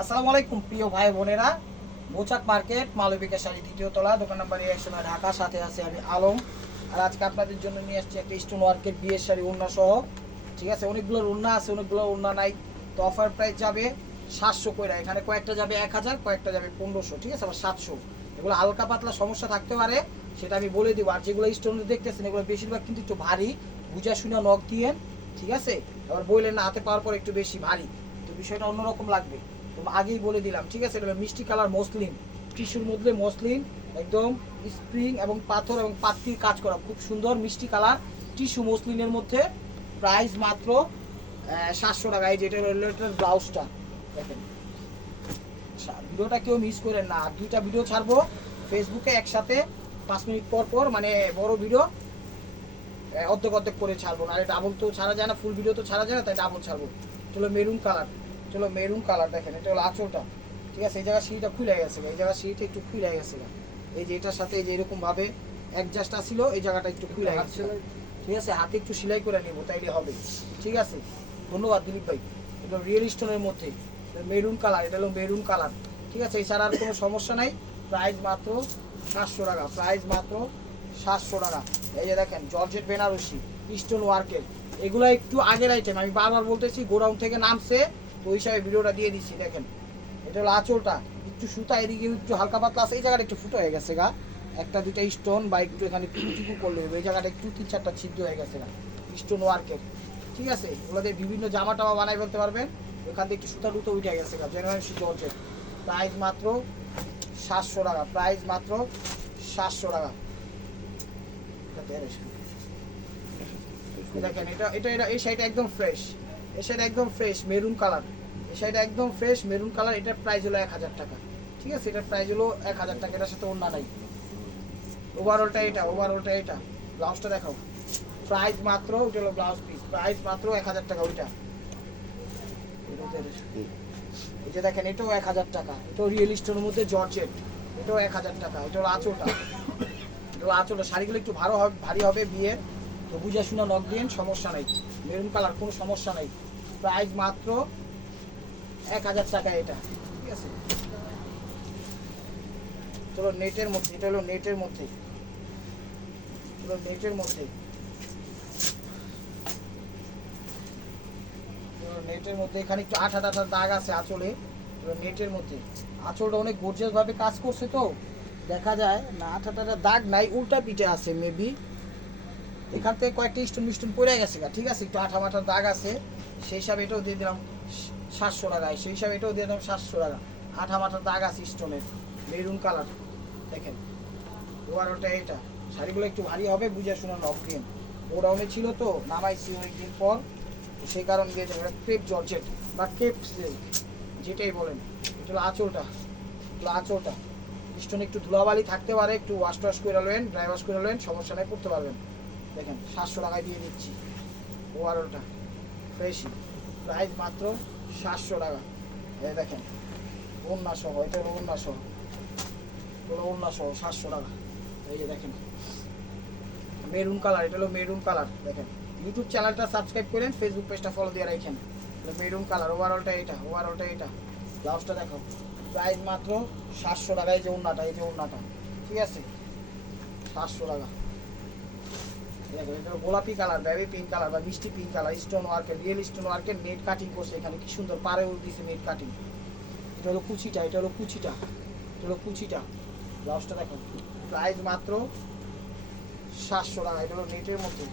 আসসালামু আলাইকুম প্রিয় ভাই বোনেরা, মোচাক মার্কেট মালবিকা শাড়ি দ্বিতীয় তলা, দোকান নাম্বার 109 ঢাকা। সাথে আছে আমি আলম। আর আজকে আপনাদের জন্য নিয়ে আসছি একটা স্টোন ওয়ার্কের বিয়ের শাড়ি ওড়না সহ। ঠিক আছে, অনেকগুলো ওড়না আছে, অনেকগুলো ওড়না নাই। তো অফার প্রাইস যাবে 700 করে। এখানে কয়েকটা যাবে 1000, কয়েকটা যাবে 1500, ঠিক আছে, আবার 700। এগুলো হালকা পাতলা সমস্যা থাকতে পারে, সেটা আমি বলে দিব। আর যেগুলো স্টোন দেখতেছেন এগুলো বেশিরভাগ কিন্তু একটু ভারী, বুঝা শুনে নখ দিয়ে, ঠিক আছে। আবার বললেন না হাতে পাওয়ার পর একটু বেশি ভারী, তো বিষয়টা অন্যরকম লাগবে। তো আগেই বলে দিলাম, ঠিক আছে। এটা মিষ্টি কালার মসলিন, টিস্যুর মধ্যে মসলিন, একদম স্প্রিং এবং পাথর এবং পাত্তির কাজ করা, খুব সুন্দর মিষ্টি কালার টিস্যু মসলিনের মধ্যে। প্রাইস মাত্র 700 টাকা। এই যেটা রিলেটেড ব্লাউজটা দেখেন। ভিডিওটা কেউ মিস করেন না। আর দুইটা ভিডিও ছাড়বো ফেসবুকে একসাথে 5 মিনিট পর পর, মানে বড় ভিডিও অর্ধেক অর্ধেক করে ছাড়বো, নাহলে ডাবল তো ছাড়া যায় না, ফুল ভিডিও তো ছাড়া যায় না, তাই ডাবল ছাড়বো। চলো মেরুন কালার, চলো মেরুন কালার দেখেন। এটা হলো আঁচলটা, ঠিক আছে। এই জায়গায় সিঁড়িটা খুলে গেছে, এই জায়গায় সিঁড়িটা একটু খুলে গেছে। এই যে এটার সাথে এই যে এরকমভাবে অ্যাডজাস্টটা ছিল, এই জায়গাটা একটু খুলে গেছে, ঠিক আছে। হাতে একটু সেলাই করে নেবো, তাইলে হবে, ঠিক আছে। ধন্যবাদ দিলীপ ভাই। এটা রিয়েল স্টোনের মধ্যে মেরুন কালার, এটা হলো মেরুন কালার, ঠিক আছে। এছাড়া আর কোনো সমস্যা নাই। প্রাইস মাত্র 700 টাকা, প্রাইস মাত্র 700 টাকা। এই যে দেখেন জর্জেট বেনারসি স্টোন ওয়ার্কের, এগুলো একটু আগের আইটেম, আমি বারবার বলতেছি গোডাউন থেকে নামছে, তো ওই হিসাবে ভিডিওটা দিয়ে দিচ্ছি। দেখেন এটা হলো আঁচলটা, একটু সুতা এদিকে একটু হালকা পাতলা আছে, এই জায়গাটা একটু ফুটো হয়ে গেছে গা, একটা দুইটা স্টোন বা একটু এখানে টিকু করলে হবে, এই জায়গাটা একটু 3-4টা ছিদ্র হয়ে গেছে গা, স্টোন ওয়ার্কের, ঠিক আছে। ওগুলোতে বিভিন্ন জামা টামা বানাই ফেলতে পারবেন। ওখান থেকে একটু সুতা টুতো উঠে গেছে গা, বেনারসি জর্জেট। প্রাইস মাত্র 700 টাকা, প্রাইস মাত্র 700 টাকা। দেখেন এটা এটা এটা এই শাড়িটা একদম ফ্রেশ, এই শাড়িটা একদম ফ্রেশ মেরুন কালার, এই শাড়িটা একদম ফ্রেশ মেরুন কালার। এটার প্রাইস হলো 1000 টাকা, ঠিক আছে। এটার প্রাইস হলো 1000 টাকা, এটার সাথে ওড়না নাই। ওভারঅলটা এটা, ওভারঅলটা এটা। ব্লাউজটা দেখাও, প্রাইস মাত্র, ওইটা হলো ব্লাউজ পিস, প্রাইস মাত্র 1000 টাকা। ওইটা এই যে দেখেন এটাও 1000 টাকা, এটাও রিয়েল স্টোনের মধ্যে জর্জেট, এটাও 1000 টাকা। এটা হলো আঁচলটা, এটা হলো আঁচলটা। শাড়িগুলো একটু ভারী হবে বিয়ে, তো বুঝে শুনে নখ দিন, সমস্যা নেই। মেরুন কালার কোনো সমস্যা নেই। প্রাইস মাত্র 1000 টাকা এটা, ঠিক আছে। চলো নেটের মধ্যে, এটা হলো নেটের মধ্যে, চলো নেটের মধ্যে, নেটের মধ্যে এখানে একটু আঠা টাঠার দাগ আছে আঁচলে, নেটের মধ্যে। আঁচলটা অনেক গর্জিয়াস ভাবে কাজ করছে, তো দেখা যায় না আঠা টাঠার দাগ নাই, উল্টা পিঠে আছে মেবি। এখান থেকে কয়েকটা স্টোন মিস্টোন পড়ে গেছে গা, ঠিক আছে, একটু আঠা মাঠার দাগ আছে। সেই হিসাবে এটাও দিয়ে দিলাম 700 টাকায়, সেই হিসাবে এটাও দিয়ে দিলাম 700 টাকা। আঠা মাঠার দাগ আছে স্টোনের, মেরুন কালার দেখেন। ওভারঅলটা এটা। শাড়িগুলো একটু ভারী হবে, বুঝে শোনা নখ দিন। গোডাউনে ছিল তো, নামাইছি অনেকদিন পর, সেই কারণ দিয়ে যাবে। ক্রেপ জর্জেট বা ক্রেপ সিল্ক যেটাই বলেন। এটা হলো আঁচলটা, এগুলো আঁচলটা। স্টোনে একটু ধুলাবালি থাকতে পারে, একটু ওয়াশ টাশ করে নেবেন, ড্রাই ওয়াশ করে নেবেন, সমস্যা নেই, করতে পারবেন। দেখেন 700 টাকায় দিয়ে দিচ্ছি ওভারঅলটা, ফ্রেশই। প্রাইস মাত্র 700 টাকা। এই দেখেন ওড়না সহ, এটা হলো ওড়না সহ, হলো ওড়না সহ 700 টাকা। এই যে দেখেন মেরুন কালার, এটা হলো মেরুন কালার। দেখেন ইউটিউব চ্যানেলটা সাবস্ক্রাইব করেন, ফেসবুক পেজটা ফলো দিয়ে রাখেন। মেরুন কালার, ওভারঅলটা এটা, ওভারঅলটা এটা। ব্লাউজটা দেখো, প্রাইস মাত্র 700 টাকা। এই যে ওড়নাটা, এই যে ওড়নাটা, ঠিক আছে, 700 টাকা। গোলাপি কালার, বেবি পিঙ্ক কালার বা মিষ্টি পিঙ্ক কালার, স্টোন ওয়ার্কের, রিয়েল স্টোন ওয়ার্কের নেট কাটিং করছে এখানে, কি সুন্দর পাড়েও দিয়েছে নেট কাটিং। এটা হলো কুচিটা, এটা হলো কুচিটা, এটা হলো কুচিটা। ব্লাউজটা দেখো, প্রাইস মাত্র 700 টাকা। এটা হলো নেটের মধ্যে,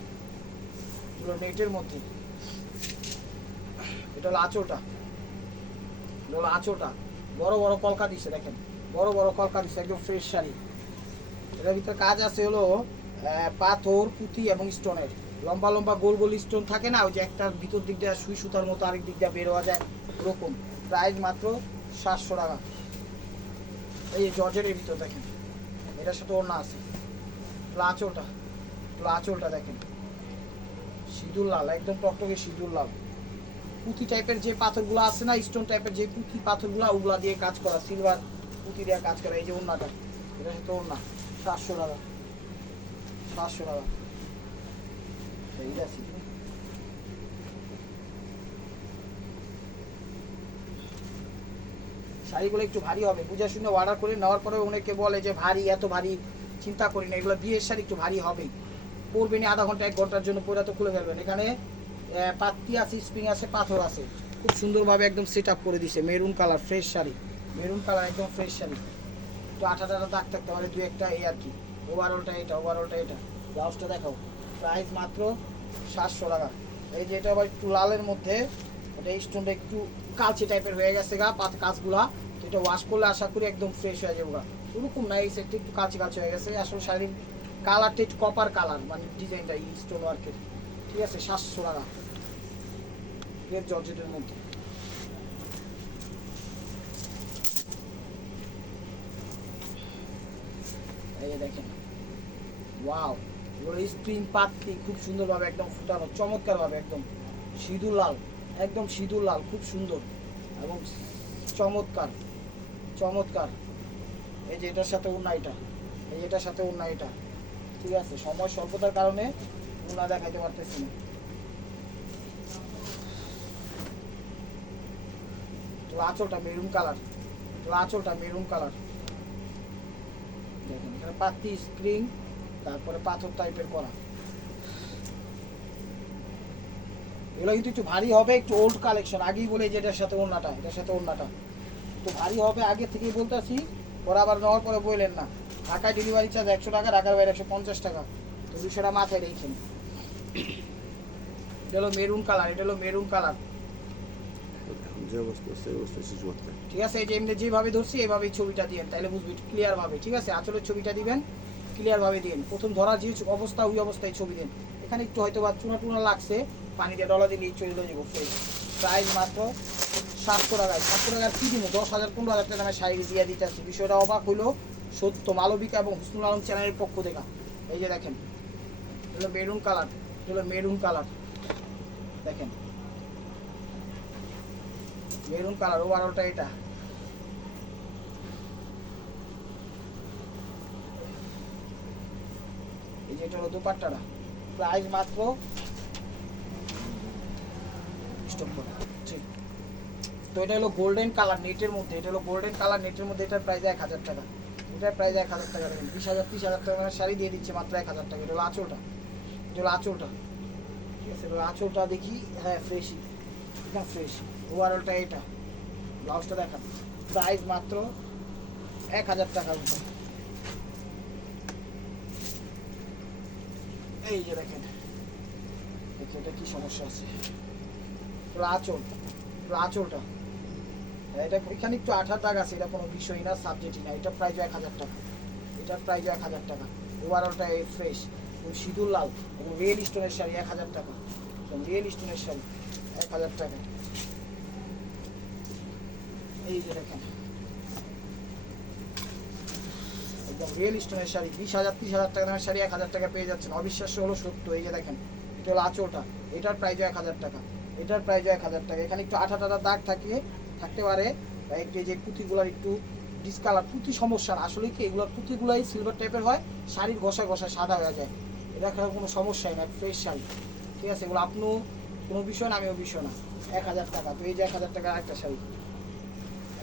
এগুলো নেটের মধ্যে। এটা হলো আঁচলটা, এটা হলো আঁচলটা। বড় বড় কলকা দিচ্ছে দেখেন, বড় বড় কলকা দিচ্ছে, একদম ফ্রেশ শাড়ি। এটার ভিতরে কাজ আছে হলো পাথর, পুঁতি এবং স্টোনের। লম্বা লম্বা গোল গোল স্টোন থাকে না, ওই যে একটা ভিতর দিক দিয়ে সুই সুতার মতো আরেক দিক দিয়ে বের হওয়া যায়, ওরকম। প্রাইস মাত্র 700 টাকা। এই জর্জেটের ভিতর দেখেন, এটার সাথে ওড়না আছে। আঁচলটা, আঁচলটা দেখেন সিঁদুর লাল, একদম টকটকে সিঁদুর লাল। পুঁতি টাইপের যে পাথরগুলো আছে না, স্টোন টাইপের যে পুঁতি পাথরগুলো, ওগুলা দিয়ে কাজ করা, সিলভার পুঁতি দিয়ে কাজ করা। এই যে ওড়নাটা, এটার সাথে ওড়না 700 টাকা, 700 টাকা। এই আছে শাড়িগুলো একটু ভারী হবে, বুঝে শুনে অর্ডার করে নেওয়ার পরে অনেকে বলে যে ভারী, এত ভারী চিন্তা করি না, এগুলো বিয়ের শাড়ি একটু ভারী হবেই। পরবেনি আধা ঘন্টা 1 ঘন্টার জন্য, পরে তো খুলে ফেলবেন। এখানে পাত্তি আছে, স্প্রিং আছে, পাথর আছে, খুব সুন্দরভাবে একদম সেট আপ করে দিছে। Maroon colour fresh sari, maroon colour একদম ফ্রেশ শাড়ি। তো আঠাটা দাগ থাকতে পারে 2-1টা, এই আর কি। ওভারঅলটা এটা, ওভারঅলটা এটা। ব্লাউজটা দেখাও, প্রাইস মাত্র 700 টাকা। এই যে এটা আবার একটু লালের মধ্যে, এটা স্টোনটা একটু কালচে টাইপের হয়ে গেছে গা কাজগুলা, তো এটা ওয়াশ করলে আশা করি একদম ফ্রেশ হয়ে যাবে গা। ওরকম না, এই সেটটা একটু কালচে কালচে হয়ে গেছে। আসলে শাড়ির কালারটা একটু কপার কালার, মানে ডিজাইনটা এই স্টোন ওয়ার্কের, ঠিক আছে। 700 টাকা, এর জর্জেটের মধ্যে। এই দেখেন, ওয়াও, এগুলো স্প্রিং পাত্তি খুব সুন্দরভাবে একদম ফুটানো, চমৎকারভাবে একদম সিঁদুর লাল, একদম সিঁদুর লাল, খুব সুন্দর এবং চমৎকার চমৎকার। এই যে এটার সাথে ওড়না এটা, এই এটার সাথে ওড়না এটা, ঠিক আছে। সময় স্বল্পতার কারণে ওড়না দেখাইতে পারতেছি না। আঁচলটা মেরুন কালার, আঁচলটা মেরুন কালার দেখেন, এখানে পাত্তি স্প্রিং, তারপরে পাথর টাইপের করা। এগুলো কিন্তু একটু ভারী হবে, একটু ওল্ড কালেকশন। আগেই বলে যে এটার সাথে ওড়নাটা, এটার সাথে ওড়নাটা একটু ভারী হবে, আগে থেকেই বলতেছি। পরে আবার নেওয়ার পরে বললেন না। ঢাকায় ডেলিভারি চার্জ 100 টাকা, ঢাকার বাইরে 150 টাকা, তো 200 টাকা মাথায় রেখেন। এটা হলো মেরুন কালার, এটা হলো মেরুন কালার, ঠিক আছে। এই যে এমনি যেভাবে ধরছি এইভাবেই ছবিটা দিয়েন, তাহলে বুঝবি ক্লিয়ার ভাবে, ঠিক আছে। আঁচলের ছবিটা দিবেন, ক্লিয়ার ভাবে দিন। প্রথম ধরা যে অবস্থা ওই অবস্থায় ছবি দিন। এখানে একটু হয়তো বা চুনা টুনা লাগছে, পানি দিয়ে ডলা দিলেই চলে যাবো ফ্রেশ। প্রাইস মাত্র 700 টাকায়। 700 টাকার কি দিব, 10,000 15,000 টাকা দামে শাড়ি দিয়ে দিতে আসছি। বিষয়টা অবাক হইলো সত্য, মালবিকা এবং হুসনুল আলম চ্যানেলের পক্ষ থেকে। এই যে দেখেন, এগুলো মেরুন কালার, এগুলো মেরুন কালার দেখেন, মেরুন কালার। ওভারঅলটা এটা, এই যে এটা হলো দুপাট্টাটা। প্রাইস মাত্র স্টপ করে, ঠিক। তো এটা হলো গোল্ডেন কালার নেটের মধ্যে, এটা হলো গোল্ডেন কালার নেটের মধ্যে। এটার প্রাইস 1000 টাকা, এটার প্রাইস 1000 টাকা। দেখেন 20,000 30,000 টাকা মানে শাড়ি দিয়ে দিচ্ছে মাত্র 1000 টাকা। এটা হলো আঁচলটা, এটা হলো আঁচলটা, ঠিক আছে। এবার আঁচলটা দেখি, হ্যাঁ ফ্রেশই, একদম ফ্রেশ। ওভারঅলটা এটা, ব্লাউজটা দেখান। প্রাইস মাত্র 1000 টাকার মতো। এই যে দেখেন, এটা কি সমস্যা আছে। আঁচল, আঁচলটা এটা এখানে একটু আঠার দাগ আছে, এটা কোনো বিষয় না, সাবজেক্টই না। এটা প্রাইস 1000 টাকা, এটার প্রাইস 1000 টাকা। ওভারঅলটা এই ফ্রেশ এবং সিঁদুর লাল এবং রিয়েল স্টোনের শাড়ি 1000 টাকা, রিয়েল স্টোনের শাড়ি 1000 টাকা। এই যে দেখেন, একদম রিয়েল স্টোনের শাড়ি 20,000 30,000 টাকা দামের শাড়ি 1000 টাকা পেয়ে যাচ্ছেন। অবিশ্বাস্য হলো সত্য। এই যে দেখেন, এটা হলো আঁচলটা, এটার প্রাইস 1000 টাকা, এটার প্রাইস 1000 টাকা। এখানে একটু আঠা টাটা দাগ থাকতে পারে, একটু যে পুঁতিগুলার একটু ডিসকালার, পুঁতি সমস্যা না। আসলে কি এগুলোর পুঁতিগুলাই সিলভার টাইপের হয়, শাড়ির ঘষা ঘষা সাদা হয়ে যায়। এটা কোনো সমস্যাই না, ফ্রেশ শাড়ি, ঠিক আছে। এগুলো আপনিও কোনো বিষয় না, আমিও বিষয় না। 1000 টাকা। তো এই যে 1000 টাকার একটা শাড়ি,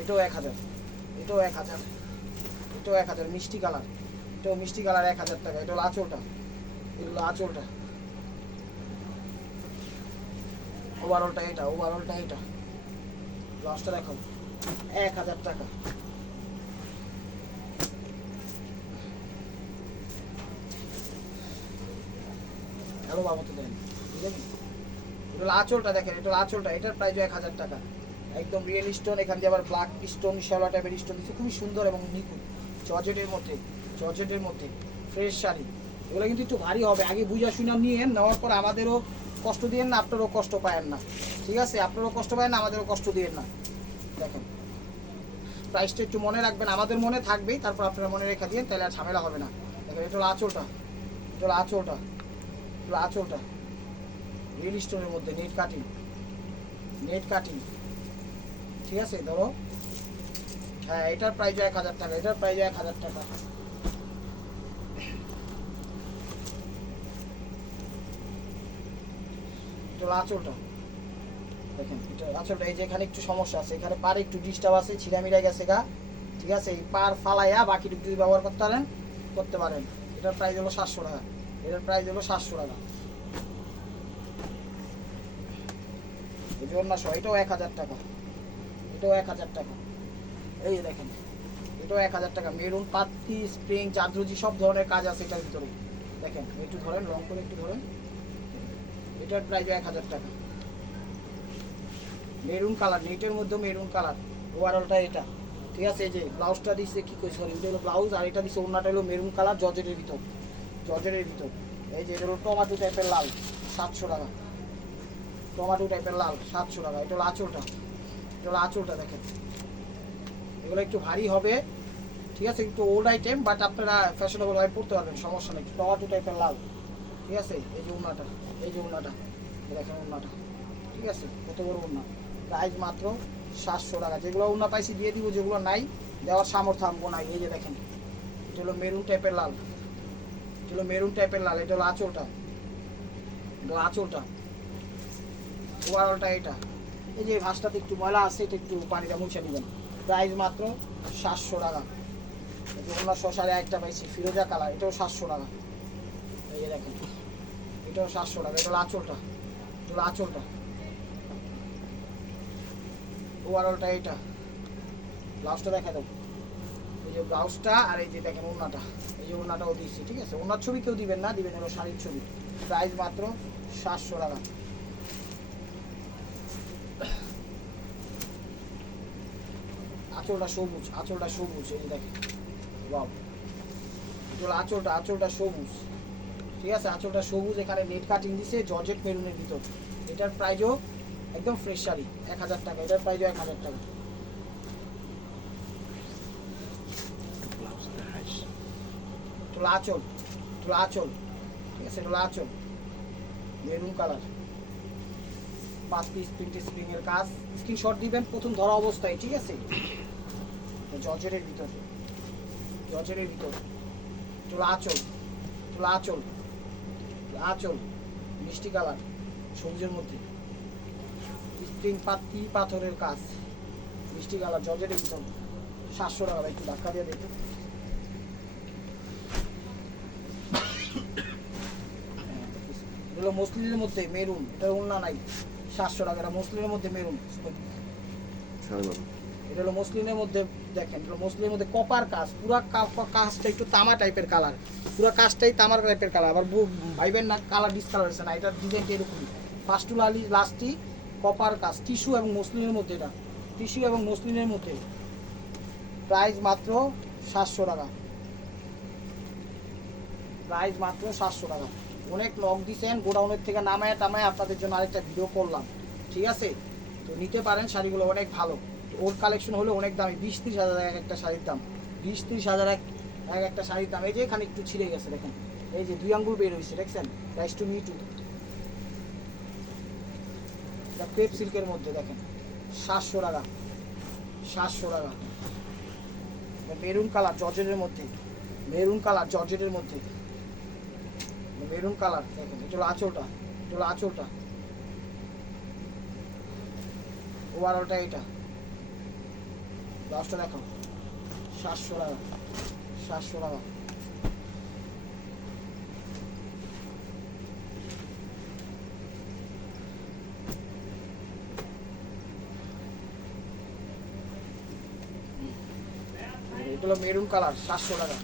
এটাও 1000, এটাও 1000, এটাও 1000, মিষ্টি কালার, এটাও মিষ্টি কালার 1000 টাকা। এটা হলো আঁচলটা, এগুলো আঁচলটা। ওভারঅলটা এটা, ওভারঅলটা এটা। ব্লাউজটা দেখো 1000 টাকা। হ্যালো বাবু, তো দেন, ঠিক আছে। এটা হলো আঁচলটা দেখেন, এটা হলো আঁচলটা, এটার প্রাইস 1000 টাকা। একদম রিয়েল স্টোন, এখান দিয়ে আবার ব্ল্যাক স্টোন, শ্যাওলা টাইপের স্টোন দিচ্ছে, খুবই সুন্দর এবং নিখুঁত। জর্জেটের মধ্যে, জর্জেটের মধ্যে ফ্রেশ শাড়ি। এগুলো কিন্তু একটু ভারী হবে, আগে বুঝা শুনা নিয়ে নেওয়ার পর আমাদেরও কষ্ট দিয়েন না, আপনারও কষ্ট পায়েন না, ঠিক আছে। আপনারও কষ্ট পায়েন না, আমাদেরও কষ্ট দিয়েন না। দেখেন প্রাইসটা একটু মনে রাখবেন, আমাদের মনে থাকবেই, তারপর আপনারা মনে রেখে দিন, তাহলে আর ঝামেলা হবে না। দেখেন এটা হলো আঁচলটা, এটা হলো আঁচলটা, এটা হলো আঁচলটা রিয়েল স্টোনের মধ্যে, নেট কাটিং, নেট কাটিং, ঠিক আছে। ধরো, হ্যাঁ এটার প্রাইস 1000 টাকা, এটার প্রাইস 1000 টাকা। এটা হলো আঁচলটা, দেখেন এটা আঁচলটা এই যে এখানে একটু সমস্যা আছে, এখানে পারে একটু ডিস্টার্ব আছে, ছিঁড়ামিড়া গেছে গা, ঠিক আছে? এই পার ফালাইয়া বাকিটুকু যদি ব্যবহার করতে পারেন। এটার প্রাইস হলো 700 টাকা। এটার প্রাইস হলো 700 টাকা। এই যে অন্য সহ এটাও 1000 টাকা। এটাও 1000 টাকা। এই যে দেখেন এটাও 1000 টাকা। মেরুন পাত্তি স্প্রিং চাঁদরুজি সব ধরনের কাজ আছে এটার ভিতরে। দেখেন একটু ধরেন, রং করে একটু ধরেন। এটার প্রাইস 1000 টাকা। মেরুন কালার, নেটের মধ্যে মেরুন কালার, ওভারঅলটা এটা, ঠিক আছে? এই যে ব্লাউজটা দিচ্ছে কি কই, সরি এটা হলো ব্লাউজ, আর এটা দিচ্ছে ওড়নাটা হলো মেরুন কালার জর্জেটের ভিতর, জর্জেটের ভিতর। এই যে এটা হলো টমেটো টাইপের লাল, 700 টাকা। টমেটো টাইপের লাল 700 টাকা। এটা হলো আঁচলটা, এটা হলো আঁচলটা দেখেন। এগুলো একটু ভারী হবে, ঠিক আছে? একটু ওল্ড আইটেম, বাট আপনারা ফ্যাশনেবল ভাবে পড়তে পারবেন, সমস্যা নেই। টমেটো টাইপের লাল, ঠিক আছে? এই যে ওড়নাটা, এই যে ওড়নাটা দেখেন, ওড়নাটা ঠিক আছে? কত বড় ওড়না। প্রাইস মাত্র 700 টাকা। যেগুলো ওড়না পাইছি দিয়ে দিব, যেগুলো নাই দেওয়ার সামর্থ্য আমগো নাই। এই যে দেখেন এটা হলো মেরুন টাইপের লাল, এটা হলো মেরুন টাইপের লাল। এটা হলো আঁচলটা, এটা হলো আঁচলটা, ওভারঅলটা এটা। এই যে ভাঁজটাতে একটু ময়লা আছে, এটা একটু পানিটা মুছে নেবেন। প্রাইস মাত্র 700 টাকা। অন্য শশারে একটা পাইছি ফিরোজা কালার, এটাও 700 টাকা। এই যে দেখেন এটাও 700 টাকা। এটা হলো আঁচলটা, এটা হলো আঁচলটা, ওভারঅলটা এটা। ব্লাউজটা দেখা দাও, এই যে ব্লাউজটা, আর এই যে দেখেন ওড়নাটা, এই যে ওড়নাটাও দিচ্ছি, ঠিক আছে? ওড়নার ছবি কেউ দিবেন না, দিবেন হলো শাড়ির ছবি। প্রাইস মাত্র 700 টাকা। আঁচলটা সবুজ, আঁচলটা সবুজ, এই যে দেখেন ওয়াও, এটা হলো আঁচলটা, আঁচলটা সবুজ, ঠিক আছে? আঁচলটা সবুজ, এখানে নেট কাটিং দিছে জর্জেট মেরুনের ভিতর। এটার প্রাইসও একদম ফ্রেশ শাড়ি, 1000 টাকা। এটার প্রাইসও 1000 টাকা। এটা হলো আঁচল, এটা হলো আঁচল, ঠিক আছে? এটা হলো আঁচল, maroon colour, 5 piece printed spring এর কাজ। স্ক্রিনশট দিবেন প্রথম ধরা অবস্থায়, ঠিক আছে? জর্জেটের ভিতর, জর্জেটের ভিতর। এটা হলো আঁচল, এটা হলো আঁচল, আঁচল মিষ্টি কালার সবুজের মধ্যে, স্প্রিং পাতি পাথরের কাজ, মিষ্টি কালার জর্জেটের ভিতর। 700 টাকা। একটু ধাক্কা দিয়ে দেখুন। এগুলো মসলিনের মধ্যে মেরুন, এটা ওড়না নাই, 700 টাকা। এটা মসলিনের মধ্যে মেরুন, এটা হলো মসলিনের মধ্যে। দেখেন এটা মসলিনের মধ্যে কপার কাজ, পুরা কাজটা একটু তামা টাইপের কালার, পুরা কাজটাই তামার টাইপের কালার। আবার ভাইবেন না কালার ডিসকালার আছে না, এটার ডিজাইনটা এরকমই। ফার্স্ট লাস্টটি কপার কাজ, টিস্যু এবং মসলিনের মধ্যে, এটা টিস্যু এবং মসলিনের মধ্যে। প্রাইস মাত্র 700 টাকা। প্রাইস মাত্র 700 টাকা। অনেক লক দিচ্ছেন, গোডাউনের থেকে নামায় টামায় আপনাদের জন্য আরেকটা ভিডিও করলাম, ঠিক আছে? তো নিতে পারেন, শাড়িগুলো অনেক ভালো। ওর কালেকশন হলো অনেক দামি, 20-30 হাজার এক একটা শাড়ির দাম, 20-30 হাজার এক একটা শাড়ির দাম। এই যে এখানে একটু ছিঁড়ে গেছে দেখেন, এই যে 2 আঙ্গুল বের হয়েছে, দেখছেন? Rice to me two, crepe সিল্কের মধ্যে দেখেন, 700 টাকা, 700 টাকা। মেরুন কালার জর্জেটের মধ্যে, মেরুন কালার জর্জেটের মধ্যে, মেরুন কালার দেখেন। এটা হলো আঁচলটা, এটা হলো আঁচলটা, ওভারঅলটা এটা। ব্লাউজটা দেখো, 700 টাকা, 700 টাকা। এটা হলো মেরুন কালার, 700 টাকা।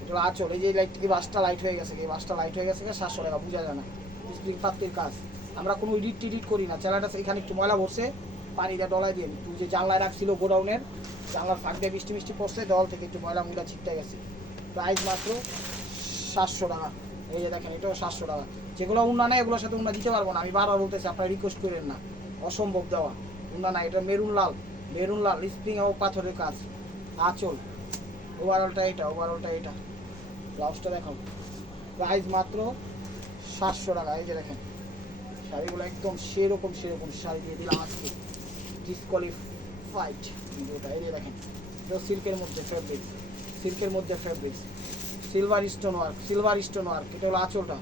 এটা হলো আঁচল, এই যে লাইট, এই বাসটা লাইট হয়ে গেছে, এই বাসটা লাইট হয়ে গেছে, 700 টাকা। বোঝা যায় না, স্প্রিং পাত্তির কাজ। আমরা কোনো এডিট করি না। চ্যানেলটা এখানে একটু ময়লা ভরছে, পানি দিয়ে ডলায় দিয়ে একটু, যে জানলায় রাখছিল গোডাউনের, জানলার ফাঁক দিয়ে বৃষ্টি মিষ্টি পড়ছে, দেওয়াল থেকে একটু ময়লা মুলা ছিটতে গেছে। প্রাইস মাত্র 700 টাকা। এই যে দেখেন এটাও 700 টাকা। যেগুলো উন্না নেই এগুলোর সাথে উন্না দিতে পারবো না, আমি বারবার বলতেছি, আপনারা রিকোয়েস্ট করেন না, অসম্ভব দেওয়া। উন্না নাই, এটা মেরুন লাল, মেরুন লাল স্প্রিং এবং পাথরের কাজ, আঁচল, ওভারঅলটা এটা, ওভারঅলটা এটা। ব্লাউজটা দেখাও, প্রাইস মাত্র 700 টাকা। এই যে দেখেন শাড়িগুলো একদম সেরকম শাড়ি দিয়ে দিলাম আজকে, ডিসকোয়ালিফাইড ভিডিওটা। এই যে দেখেন এটা সিল্কের মধ্যে ফেব্রিক, সিল্কের মধ্যে fabric, silver stone work, silver stone work. এটা হলো আঁচলটা,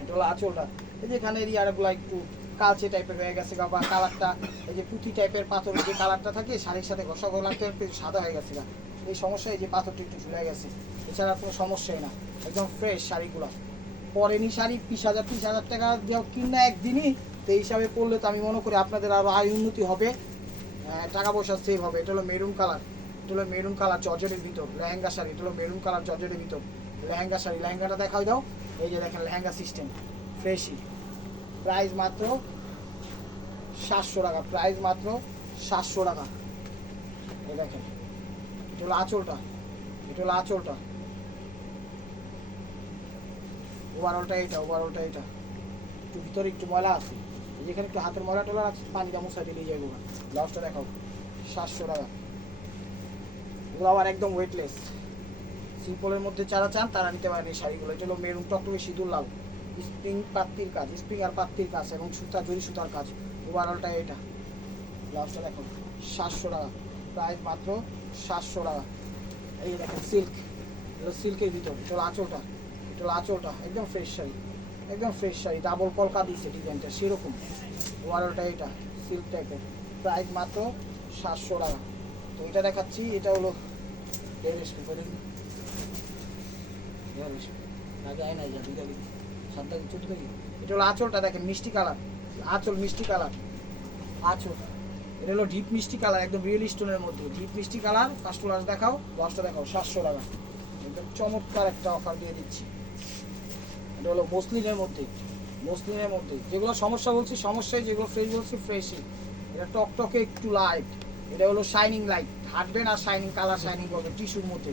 এটা হলো আঁচলটা। এই যে এখানে এরিয়াগুলো একটু কালচে টাইপের হয়ে গেছে বা কালারটা এই যে পুঁতি টাইপের পাথর যে কালারটা থাকে শাড়ির সাথে ঘষা গলাতে একটু সাদা হয়ে গেছে গা। এই সমস্যা এই যে পাথরটা একটু ঝুলে গেছে, এছাড়া কোনো সমস্যাই না, একদম ফ্রেশ শাড়িগুলো। পরেনি শাড়ি 20,000 টাকা দিয়েও কিনা একদিনই, তো এই হিসাবে করলে তো আমি মনে করি আপনাদের আরও আয় উন্নতি হবে, টাকা পয়সা সেভ হবে। এটা হলো মেরুন কালার, এটা হলো মেরুন কালার জর্জেটের ভিতর লেহেঙ্গা শাড়ি, এটা হলো মেরুন কালার জর্জেটের ভিতর লেহেঙ্গা শাড়ি। লেহেঙ্গাটা দেখাই দাও, এই যে দেখেন লেহেঙ্গা সিস্টেম ফ্রেশই, প্রাইস মাত্র 700 টাকা, প্রাইস মাত্র 700 টাকা। এই দেখেন এটা হলো আঁচলটা, এটা হলো আঁচলটা, ওভারঅলটা এইটা, ওভারঅলটা এইটা একটু ভিতরে একটু ময়লা আছে, যেখানে একটু হাতের ময়লা টলা আছে পানিটা মুছা দিলেই যাবে। ব্লাউজটা দেখাও 700 টাকা। এগুলো আবার একদম ওয়েটলেস, সিম্পলের মধ্যে যারা চান তারা নিতে পারেন এই শাড়িগুলো। এটা হলো মেরুন টকটকে সিঁদুর লাল, স্প্রিং পাত্তির কাজ, স্প্রিং আর পাত্তির কাজ এবং সুতা জরি সুতার কাজ, ওভারঅলটা এটা। ব্লাউজটা দেখো 700 টাকা, প্রাইস মাত্র 700 টাকা। এই দেখেন সিল্ক, এগুলো সিল্কের ভিতর, এটা হলো আঁচলটা, এটা হলো আঁচলটা, একদম ফ্রেশ শাড়ি, একদম ফ্রেশ শাড়ি, ডাবল কলকা দিয়েছে ডিজাইনটা সেরকম। ওভারঅলটা এটা সিল্ক টাইপের, প্রাইস মাত্র 700 টাকা। তো এটা দেখাচ্ছি, এটা হলো রেশমি করে আগে আয় নাই যা দুইটা দিন 7 কেজি 14 কেজি। এটা হলো আঁচলটা দেখেন মিষ্টি কালার, আঁচল মিষ্টি কালার, আঁচল এটা হলো ডিপ মিষ্টি কালার, একদম রিয়েল স্টোনের মধ্যে ডিপ মিষ্টি কালার। ফার্স্ট ক্লাস দেখাও, লসটা দেখাও 700 টাকা, একদম চমৎকার একটা অফার দিয়ে দিচ্ছি। এটা হলো মসলিনের মধ্যে, মসলিনের মধ্যে যেগুলো সমস্যা বলছি সমস্যায়, যেগুলো ফ্রেশ বলছি ফ্রেশই। এটা টকটকে একটু লাইট, এটা হলো শাইনিং লাইট, হাঁটবেন আর শাইনিং কালার শাইনিং করবে টিস্যুর মধ্যে,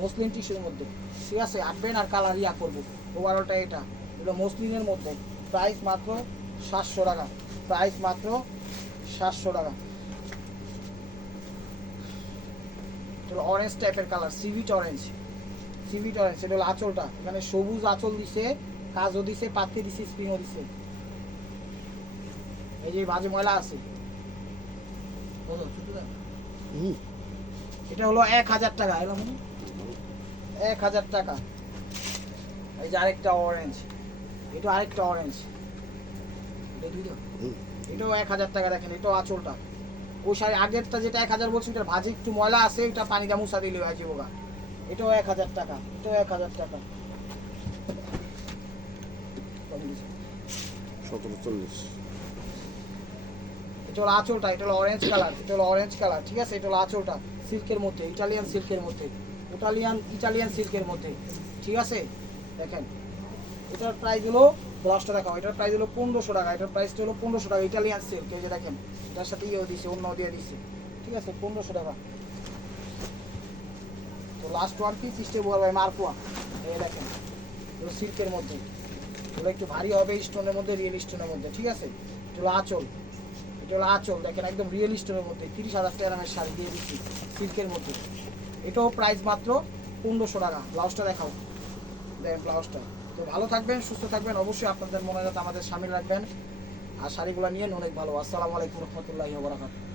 মসলিন টিস্যুর মধ্যে, ঠিক আছে, হাঁটবেন আর কালার ইয়া করবো। ওভারঅলটা এটা এগুলো মসলিনের মধ্যে, প্রাইস মাত্র 700 টাকা, প্রাইস মাত্র 700 টাকা। এটা অরেঞ্জ টাইপের কালার, সিভিট অরেঞ্জ, সিভিট অরেঞ্জ। এটা হলো আঁচলটা, এখানে সবুজ আঁচল দিছে, কাজও দিছে, পাত্তি দিছে, স্প্রিংও দিছে। এই যে বাজে ময়লা আছে, এটা হলো 1000 টাকা, 1000 টাকা। এই যে আরেকটা অরেঞ্জ, এটা আরেকটা অরেঞ্জ, এটাও 1000 টাকা। দেখেন এটাও আঁচলটা, ওই শাড়ি আগেরটা যেটা 1000 বলছি ওটার ভাজে একটু ময়লা আছে, এটা পানিটা মুছা দিলে হয়ে যাবো। এটাও 1000 টাকা, এটাও 1000 টাকা। 1740। এটা হলো আঁচলটা, এটা হলো অরেঞ্জ কালার, এটা হলো অরেঞ্জ কালার, ঠিক আছে। এটা হলো আঁচলটা সিল্কের মধ্যে, ইটালিয়ান সিল্কের মধ্যে, ইটালিয়ান সিল্কের মধ্যে, ঠিক আছে। দেখেন এটার প্রাইস হলো, ব্লাউজটা দেখাও, এটার প্রাইস হলো 1500 টাকা, এটার প্রাইসটা হলো 1500 টাকা, ইটালিয়ান সিল্ক। এই যে দেখেন এটার সাথে ইয়েও দিছে, অন্য দিয়ে দিছে, ঠিক আছে, 1500 টাকা। তো লাস্ট ওয়ান পিস স্টেপ ভাই মারকুয়া, এই দেখেন এগুলো সিল্কের মধ্যে, এগুলো একটু ভারী হবে, স্টোনের মধ্যে, রিয়েল স্টোনের মধ্যে, ঠিক আছে। এটা হলো আঁচল, এটা হলো আঁচল, দেখেন একদম রিয়েল স্টোনের মধ্যে 30,000 টাকার শাড়ি দিয়ে দিচ্ছি সিল্কের মধ্যে। এটাও প্রাইস মাত্র 1500 টাকা। ব্লাউজটা দেখাও, দেখেন ব্লাউজটা। তো ভালো থাকবেন, সুস্থ থাকবেন, অবশ্যই আপনাদের মনে যাতে আমাদের সামিল রাখবেন, আর শাড়িগুলো নিয়ে অনেক ভালো। আসসালামু আলাইকুম রহমতুল্লাহি ওয়া বারাকাতুহু।